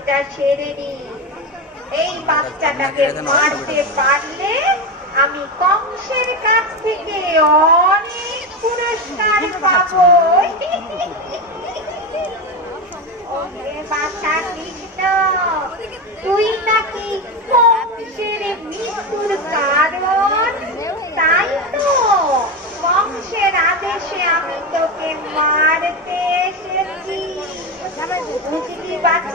কাজটা সেরে নি এই বাচ্চাটাকে মারতে পারলে আমি কংসের কাছ থেকে অনেক পুরস্কার পাবো। কৃষ্ণ।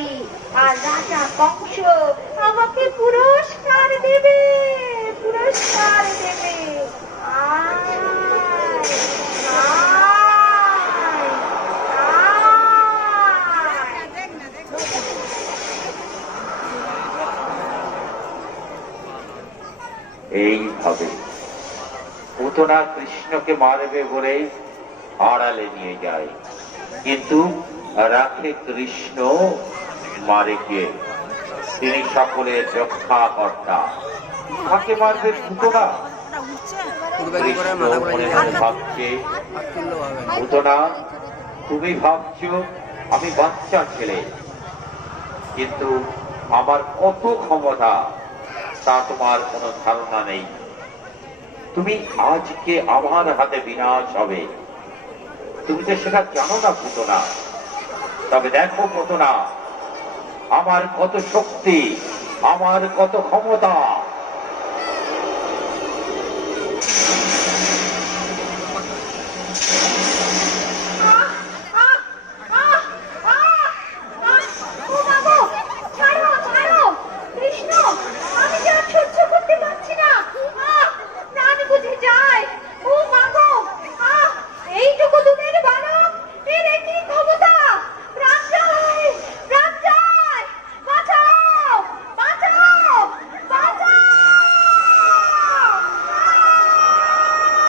যাবি আর রাজা কংস আমাকে পুরস্কার দেবে পুরস্কার দেবে। এইভাবে পুতনা কৃষ্ণকে মারবে বলে আড়ালে নিয়ে যায়। কিন্তু রাখে কৃষ্ণ মারে কে তিনি সকলের রক্ষাকর্তা কাকে মারবে পুতনা কুরবানি করে কৃষ্ণ মাথা করে মনে নিয়ে মনে যাবে ভাবছে হবে তুমি ভাবছ আমি বাচ্চা ছেলে। কিন্তু আমার কত ক্ষমতা তা তোমার কোনো ধারণা নেই। তুমি আজকে আমার হাতে বিনাশ হবে। তুমি তো সেটা জানো না পুতনা তবে দেখো পুতনা আমার কত শক্তি আমার কত ক্ষমতা